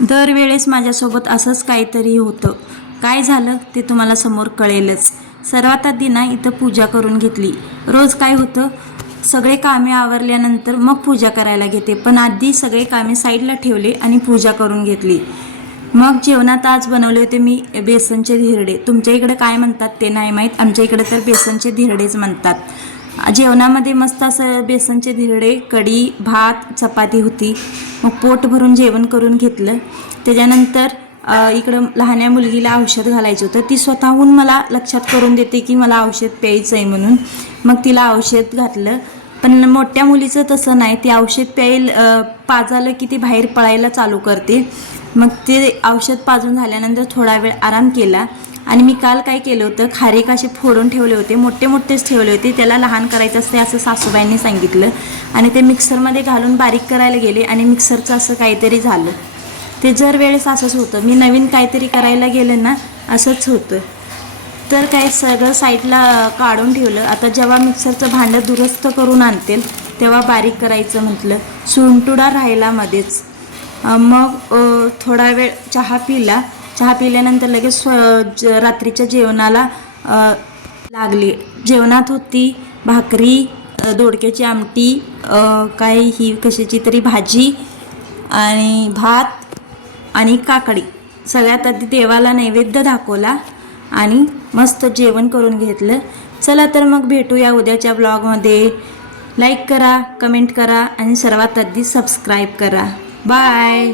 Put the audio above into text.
दरवेळेस माझ्यासोबत असंच काहीतरी होतं. काय झालं ते तुम्हाला समोर कळेलच. सर्वात आधी ना इथं पूजा करून घेतली. रोज काय होतं, सगळे कामे आवरल्यानंतर मग पूजा करायला घेते, पण आधी सगळे कामे साईडला ठेवले आणि पूजा करून घेतली. मग जेवणात आज बनवले होते मी बेसनचे धिरडे. तुमच्या इकडे काय म्हणतात ते नाही माहीत, आमच्या इकडे तर बेसनचे धिरडेच म्हणतात. जेवणामध्ये मस्त असं बेसनचे धिरडे, कढी, भात, चपाती होती. मग पोट भरून जेवण करून घेतलं. त्याच्यानंतर इकडं लहान्या मुलगीला औषध घालायचं होतं. ती स्वतःहून मला लक्षात करून देते की मला औषध प्यायचं आहे म्हणून. मग तिला औषध घातलं. पण मोठ्या मुलीचं तसं नाही, ती औषध पाजालं की ती बाहेर पळायला चालू करते. मग ते औषध पाजून झाल्यानंतर थोडा वेळ आराम केला. आणि मी काल काय केलं होतं, खारीक असे फोडून ठेवले होते, मोठे मोठेच ठेवले होते. त्याला लहान करायचं असते असं सासूबाईंनी सांगितलं. आणि ते मिक्सरमध्ये घालून बारीक करायला गेले आणि मिक्सरचं असं काहीतरी झालं. ते जर वेळेस असंच होतं, मी नवीन काहीतरी करायला गेले ना असंच होतं. तर काय सगळं साईडला काढून ठेवलं. आता जेव्हा मिक्सरचं भांडं दुरुस्त करून आणतील तेव्हा बारीक करायचं म्हटलं. सुंटुडा राहिला मध्येच. मग थोडा वेळ चहा पिला. चहा पिल्यानंतर लगेच रात्रीच्या जेवणाला लागले. जेवणात होती भाकरी, दोडक्याची आमटी, काय ही कशाची तरी भाजी आणि भात आणि काकडी. सगळ्यात आधी देवाला नैवेद्य दाखवला आणि मस्त जेवण करून घेतलं. चला तर मग भेटूया उद्याच्या ब्लॉगमध्ये. लाईक करा, कमेंट करा आणि सर्वात आधी सबस्क्राईब करा. बाय.